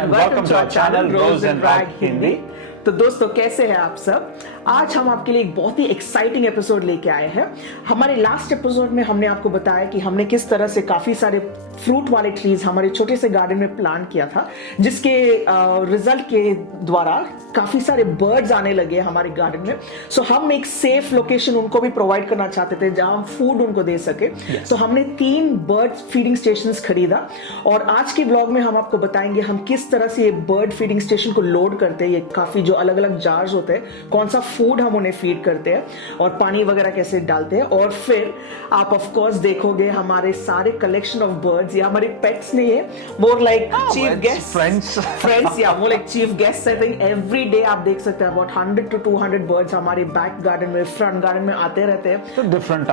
and welcome to our channel Rose and Rag Hindi। तो दोस्तों कैसे हैं आप सब। आज हम आपके लिए एक बहुत ही एक्साइटिंग एपिसोड लेके आए हैं। हमारे लास्ट एपिसोड में हमने आपको बताया कि हमने किस तरह से काफी सारे फ्रूट वाले ट्रीज हमारे छोटे से गार्डन में प्लांट किया था, जिसके रिजल्ट के द्वारा काफी सारे बर्ड्स आने लगे हमारे गार्डन में। सो हम एक सेफ लोकेशन उनको भी प्रोवाइड करना चाहते थे जहां हम फूड उनको दे सके। तो हमने 3 बर्ड फीडिंग स्टेशन खरीदा और आज के ब्लॉग में हम आपको बताएंगे हम किस तरह से ये बर्ड फीडिंग स्टेशन को लोड करते हैं। ये काफी जो अलग अलग जार्स होते हैं, कौन सा फूड हम उन्हें फीड करते हैं और पानी वगैरह कैसे डालते हैं। और फिर आप ऑफ कोर्स देखोगे हमारे सारे कलेक्शन ऑफ बर्ड्स या हमारे पेट्स नहीं है, more like chief guest friends या more like chief guest. I think every day आप देख सकते हैं अबाउट 100 to 200 बर्ड्स हमारे बैक गार्डन में, फ्रंट गार्डन में आते रहते हैं। तो डिफरेंट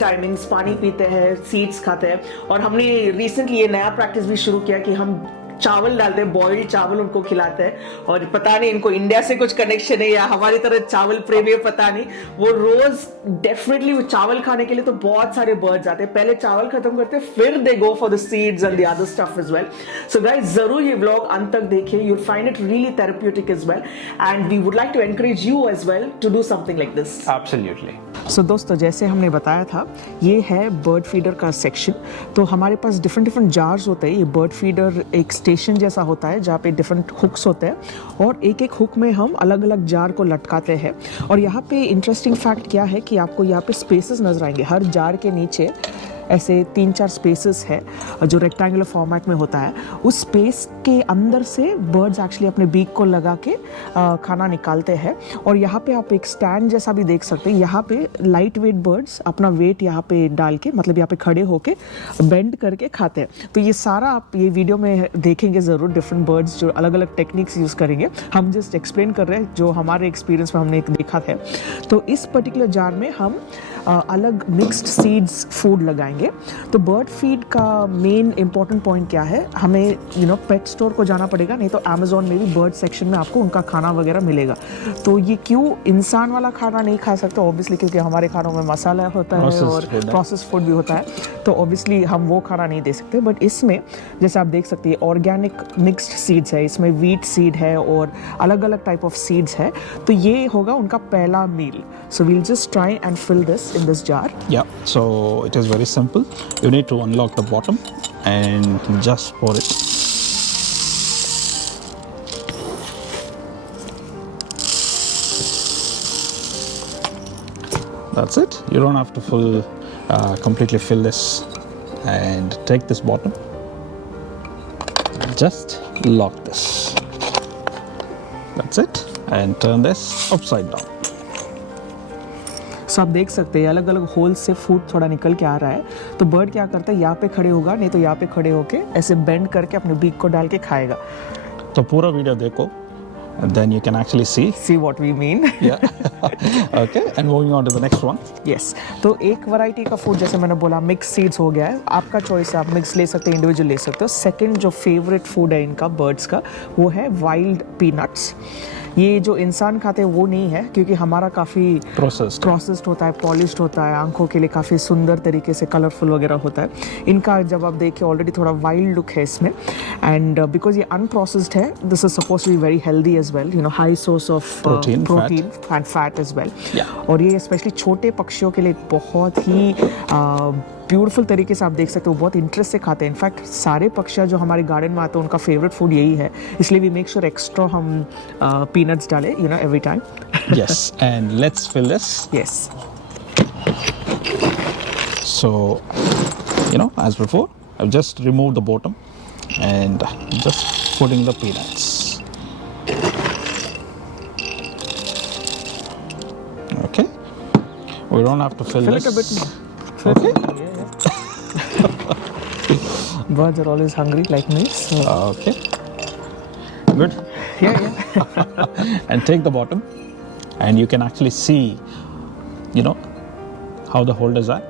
टाइमिंग्स पानी पीते हैं, सीड्स खाते हैं। और हमने रिसेंटली ये नया प्रैक्टिस भी शुरू किया कि हम चावल डालते हैं, बॉइल्ड चावल उनको खिलाते हैं। और पता नहीं इनको इंडिया से कुछ कनेक्शन है या हमारी तरह चावल प्रेमी है, पता नहीं। वो रोज डेफिनेटली वो चावल खाने के लिए तो बहुत सारे बर्ड्स आते हैं। पहले चावल खत्म करते हैं, फिर they go for the seeds and the other stuff as well. So guys जरूर ये व्लॉग अंत तक देखिए, you will find it really therapeutic as well and we would like to encourage you as well to do something like this. Absolutely. So दोस्तों जैसे हमने बताया था, ये है बर्ड फीडर का सेक्शन। तो हमारे पास डिफरेंट जार्स होते हैं। ये बर्ड फीडर एक स्टेशन जैसा होता है जहाँ पे डिफरेंट हुक्स होते हैं और एक एक हुक में हम अलग अलग जार को लटकाते हैं। और यहाँ पे इंटरेस्टिंग फैक्ट क्या है कि आपको यहाँ पे स्पेसेस नजर आएंगे। हर जार के नीचे ऐसे 3-4 स्पेसेस है जो रेक्टेंगुलर फॉर्मेट में होता है। उस स्पेस के अंदर से बर्ड्स एक्चुअली अपने बीक को लगा के खाना निकालते हैं। और यहाँ पे आप एक स्टैंड जैसा भी देख सकते हैं। यहाँ पे लाइट वेट बर्ड्स अपना वेट यहाँ पे डाल के, मतलब यहाँ पे खड़े होके बेंड करके खाते हैं। तो ये सारा आप ये वीडियो में देखेंगे ज़रूर, डिफरेंट बर्ड्स जो अलग अलग टेक्निक्स यूज़ करेंगे। हम जस्ट एक्सप्लेन कर रहे हैं जो हमारे एक्सपीरियंस में हमने देखा था। तो इस पर्टिकुलर जार में हम अलग मिक्स्ड सीड्स फूड लगाएंगे। तो बर्ड फीड का मेन इंपॉर्टेंट पॉइंट क्या है, हमें पेट स्टोर को जाना पड़ेगा, नहीं तो अमेज़ॉन में भी बर्ड सेक्शन में आपको उनका खाना वगैरह मिलेगा। तो ये क्यों इंसान वाला खाना नहीं खा सकते, ऑब्वियसली क्योंकि हमारे खानों में मसाला होता है और प्रोसेस फूड भी होता है, तो ऑब्वियसली हम वो खाना नहीं दे सकते। बट इसमें जैसे आप देख सकते हैं ऑर्गेनिक मिक्स्ड सीड्स है, इसमें व्हीट सीड है और अलग अलग टाइप ऑफ सीड्स है। तो ये होगा उनका पहला meal. So we'll just try and fill this in this jar. Yeah, so it is very simple. You need to unlock the bottom and just pour it. That's it. You don't have to completely fill this, and take this bottom. Just lock this. That's it, and turn this upside down. So आप देख सकते हैं अलग अलग whole से food थोड़ा निकल के आ रहा है। तो बर्ड क्या करता है, यहाँ पे खड़े होगा, नहीं तो यहाँ पे खड़े होके ऐसे बेंड करके अपने बीक को डाल के खाएगा। तो पूरा वीडियो देखो and then you can actually see what we mean. Yeah. Okay, and moving on to the next one. Yes. तो एक वैरायटी का फूड जैसे मैंने बोला मिक्स सीड्स हो गया है, आपका चॉइस है, आप मिक्स ले सकते हैं, इंडिविजुअल ले सकते हो। सेकंड जो फेवरेट फूड है इनका बर्ड्स का, वो है वाइल्ड पीनट्स। ये जो इंसान खाते हैं वो नहीं है, क्योंकि हमारा काफ़ी प्रोसेस्ड होता है, पॉलिश्ड होता है, आंखों के लिए काफ़ी सुंदर तरीके से कलरफुल वगैरह होता है। इनका जब आप देखिए ऑलरेडी थोड़ा वाइल्ड लुक है इसमें, एंड बिकॉज ये अनप्रोसेस्ड है, this is suppose to be very healthy as well, high source of protein and fat as well. और ये स्पेशली छोटे पक्षियों के लिए बहुत ही ब्यूटीफुल तरीके से आप देख सकते हो, बहुत इंटरेस्ट से खाते हैं। इनफैक्ट सारे पक्षी जो हमारे गार्डन में आते हैं उनका फेवरेट फूड यही है, इसलिए वी मेक श्योर एक्स्ट्रा हम पीनट्स डालें every time. Yes, and let's fill this. Yes. So as before, I've just removed the bottom and just putting the peanuts. Okay, we don't have to fill this. It a bit more. Okay. Birds are always hungry like me. So. Okay. Good. Yeah. And take the bottom, and you can actually see, how the holders are,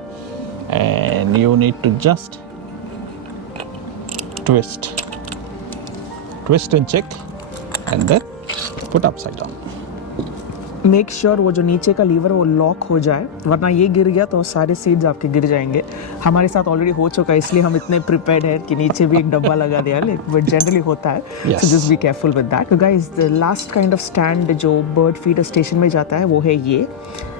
and you need to just twist and check, and then put upside down. Make sure वो जो नीचे का liver वो lock हो जाए, वरना ये गिर गया तो सारे सीड्स आपके गिर जाएंगे। हमारे साथ ऑलरेडी हो चुका है, इसलिए हम इतने प्रिपेयर्ड हैं कि नीचे भी एक डब्बा लगा दिया, बट जनरली होता है, Yes. So just be careful with that. Guys the last kind of stand जो बर्ड फीडर स्टेशन में जाता है वो है ये।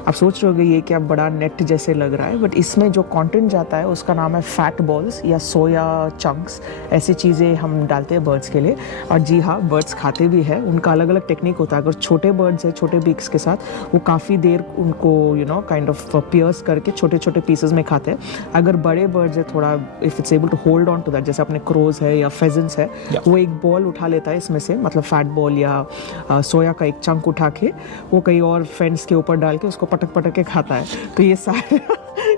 आप सोच रहे होगे ये क्या बड़ा नेट जैसे लग रहा है, बट इसमें जो कंटेंट जाता है उसका नाम है फैट बॉल्स या सोया चंक्स, ऐसी चीज़ें हम डालते हैं बर्ड्स के लिए। और जी हाँ, बर्ड्स खाते भी है, उनका अलग अलग टेक्निक होता है। अगर छोटे बर्ड्स है छोटे बीक्स के साथ, वो काफ़ी देर उनको काइंड ऑफ पियर्स करके छोटे छोटे पीसेस में खाते हैं। अगर बड़े बर्ड्स है थोड़ा, if it's able to hold on to that, जैसे अपने क्रोज है या फेजेंट्स है, वो एक बॉल उठा लेता है इसमें से, मतलब फैट बॉल या सोया का एक चंक उठा के वो कहीं और फेंस के ऊपर डाल के उसको पटक पटक के खाता है। तो ये सारे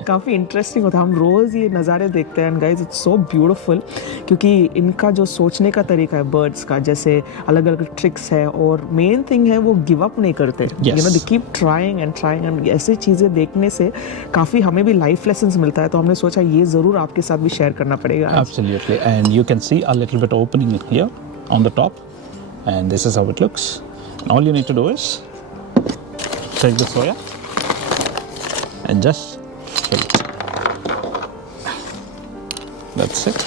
काफ़ी इंटरेस्टिंग होता है। हम रोज़ ये नज़ारे देखते हैं, गाइज इट्स सो ब्यूटीफुल, क्योंकि इनका जो सोचने का तरीका है बर्ड्स का, जैसे अलग अलग ट्रिक्स है, और मेन थिंग है वो गिव अप नहीं करते, they keep trying and trying, and ऐसे चीज़ें देखने से काफ़ी हमें भी लाइफ लेसन्स मिलता है। तो हमने सोचा ये ज़रूर आपके साथ भी शेयर करना पड़ेगा। Absolutely, and you can see a little bit opening here on the top, and this is how it looks. And all you need to do is take the soya and just fill it. That's it.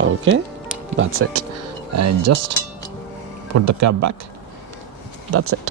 Okay, that's it. And just put the cap back. That's it.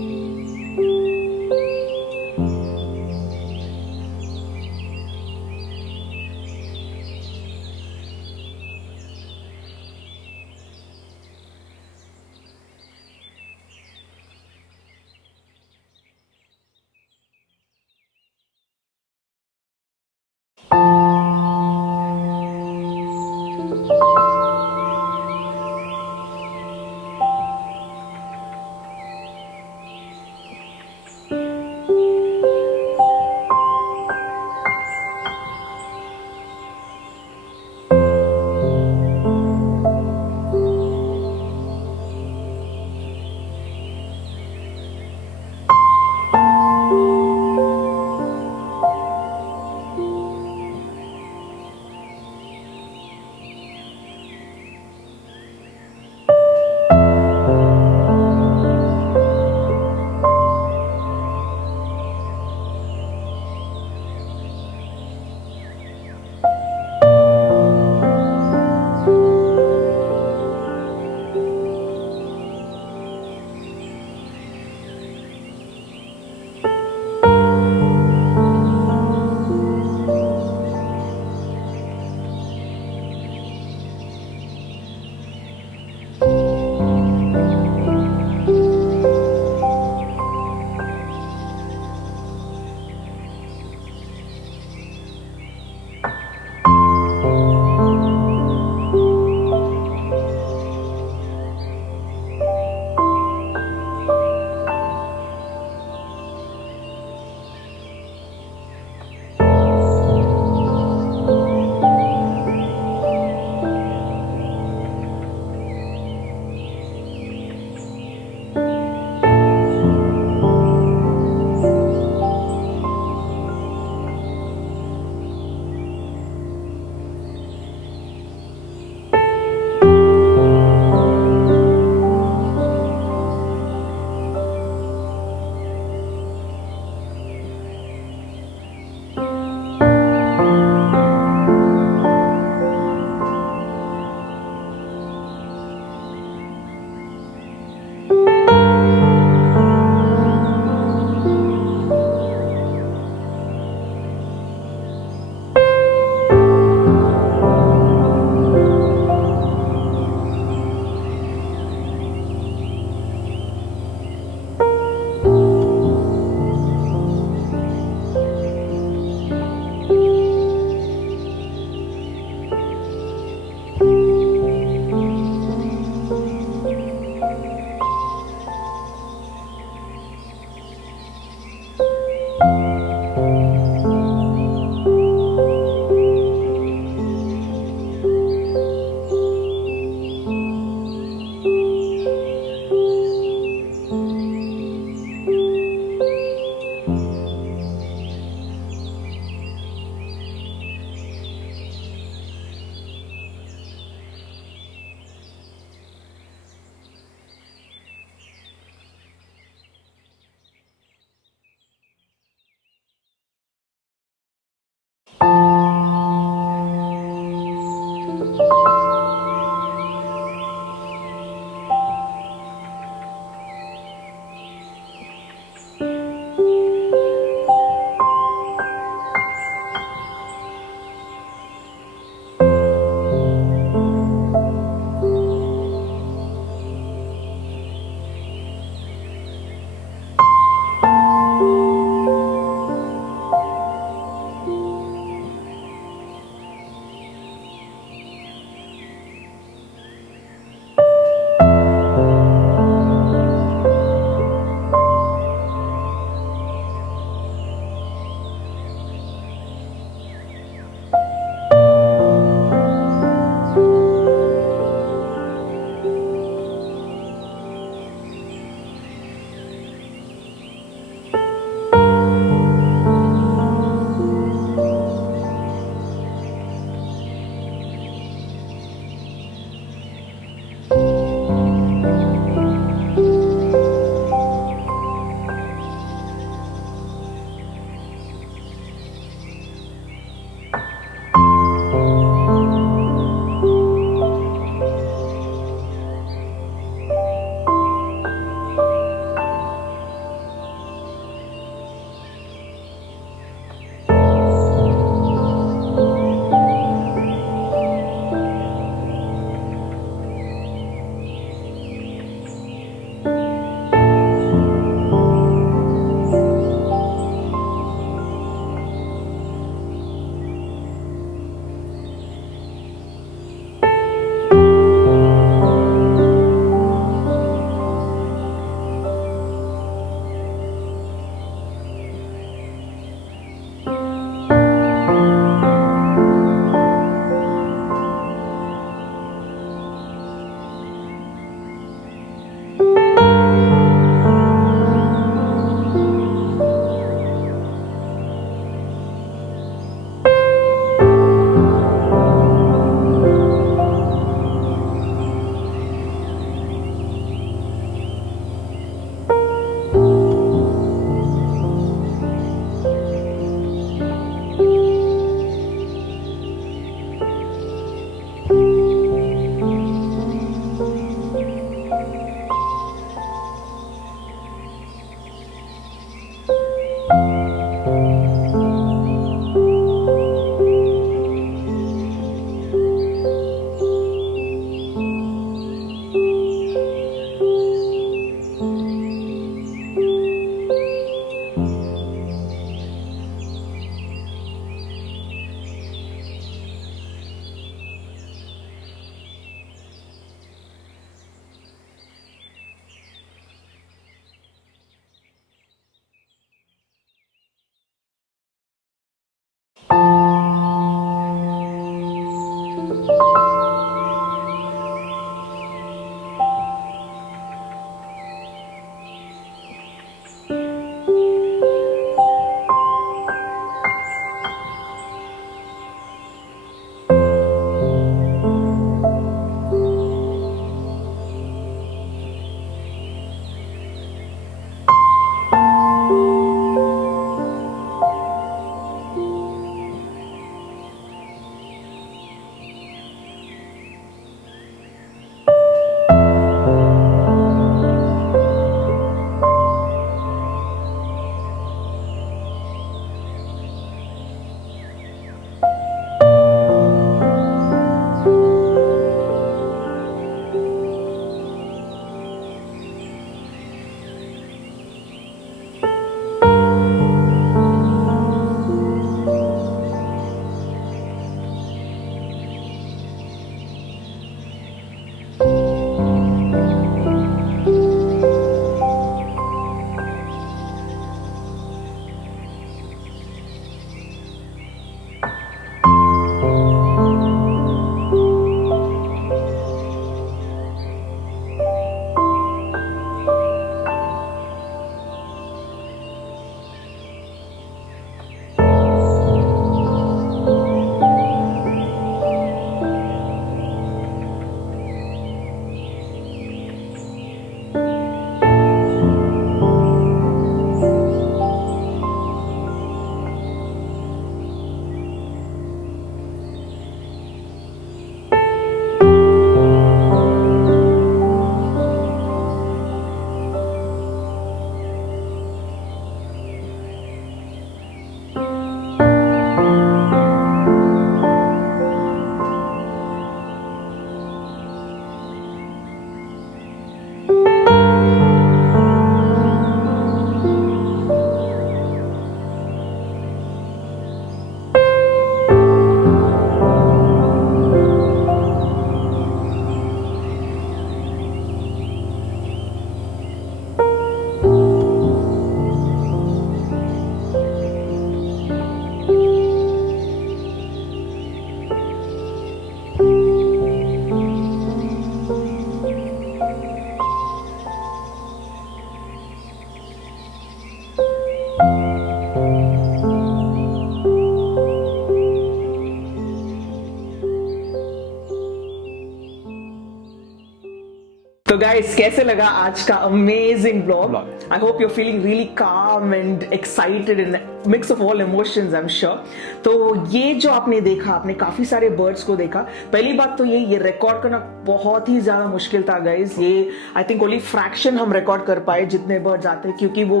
guys, कैसे लगा आज का amazing vlog? Vlog. I hope you're feeling really calm and excited and mix of all emotions, I'm sure. तो ये जो आपने देखा, आपने काफी सारे बर्ड्स को देखा. पहली बात तो ये रिकॉर्ड करना बहुत ही ज्यादा मुश्किल था गाइज. ये आई थिंक ओनली फ्रैक्शन हम रिकॉर्ड कर पाए जितने बर्ड्स आते हैं, क्योंकि वो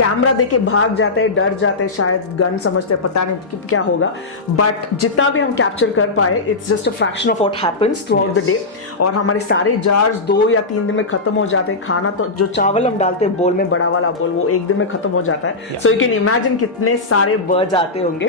कैमरा देके भाग जाते हैं, डर जाते हैं, शायद गन समझते हैं, पता नहीं क्या होगा. बट जितना भी हम कैप्चर कर पाए, it's just a fraction of what happens through out the day. और हमारे सारे जार्स 2 या 3 दिन में खत्म हो जाते हैं. खाना तो जो चावल हम डालते हैं बोल में, बड़ा वाला बोल, वो 1 दिन में खत्म हो जाता है. सो यू कैन इमेजिन कितने सारे बर्ड्स आते होंगे.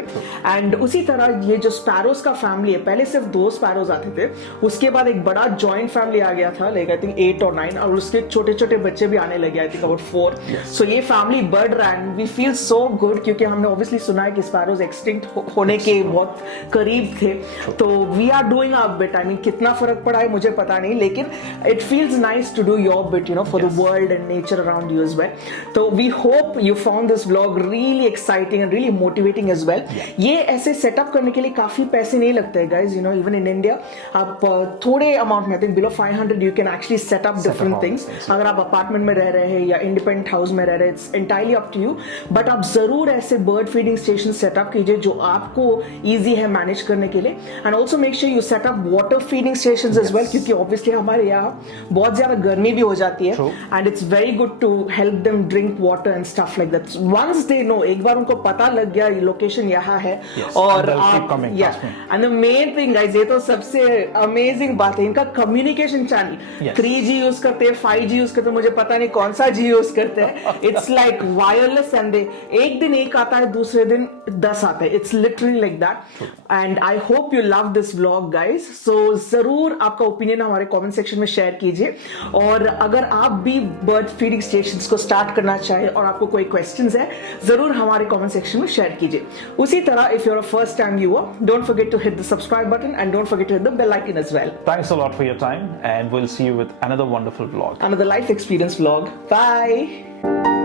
एंड उसी तरह ये जो स्पैरोज का फैमिली है, पहले सिर्फ 2 स्पैरोज आते थे, उसके बाद एक बड़ा जॉइंट फैमिली आ गया था, लाइक आई थिंक 8 और 9, और उसके छोटे छोटे बच्चे भी आने लगे, आई थिंक अबाउट 4. सो ये फैमिली बढ़ रहा है. वी फील सो गुड, क्योंकि हमने ऑब्वियसली सुना है कि स्पैरोज एक्सटिंक्ट होने के बहुत करीब थे. तो we are doing our bit. I mean कितना फर्क पड़ा है मुझे पता नहीं, लेकिन it feels nice to do your bit, you know, for the world and nature around you as well. तो we hope you found this vlog really exciting and really motivating as well. ये ऐसे setup करने के लिए काफी पैसे नहीं लगते हैं guys, you know, even in India आप थोड़े अमाउंट में, I think below 500 you can actually set up different things. अगर आप अपार्टमेंट में रह रहे हैं या इंडिपेंडेंट हाउस में रह रहे हैं, it's entirely up to you. But आप जरूर ऐसे बर्ड फीडिंग स्टेशन सेटअप कीजिए जो आपको ईजी है मैनेज करने के लिए. And also make sure you set up water feeding station as well, क्योंकि ऑब्वियसली हमारे यहाँ बहुत ज्यादा गर्मी भी हो जाती है. And it's very good to help them drink water and stuff like that. Once they know, एक बार उनको पता लग गया लोकेशन यहाँ है, और and the main thing guys, ये तो सबसे अमेजिंग बात है, इनका कम्युनिकेशन चैनल. 3G यूज करते हैं, 5G यूज करते हैं, मुझे पता नहीं कौन सा जी यूज करते हैं. It's like wireless. एंड एक दिन एक आता है, दूसरे दिन 10 आता है. It's literally like that. And I hope you love this vlog guys. So जरूर आपका ओपिनियन हमारे कमेंट सेक्शन में शेयर कीजिए. और अगर आप भी बर्ड फीडिंग स्टेशंस को स्टार्ट करना चाहे और आपको कोई क्वेश्चंस है, जरूर हमारे कमेंट सेक्शन में शेयर कीजिए. उसी तरह if you are a first time viewer, don't forget to hit the subscribe button and don't forget to hit the bell icon as well. Thanks a lot for your time, and we'll see you with another wonderful vlog. Another life experience vlog. Bye.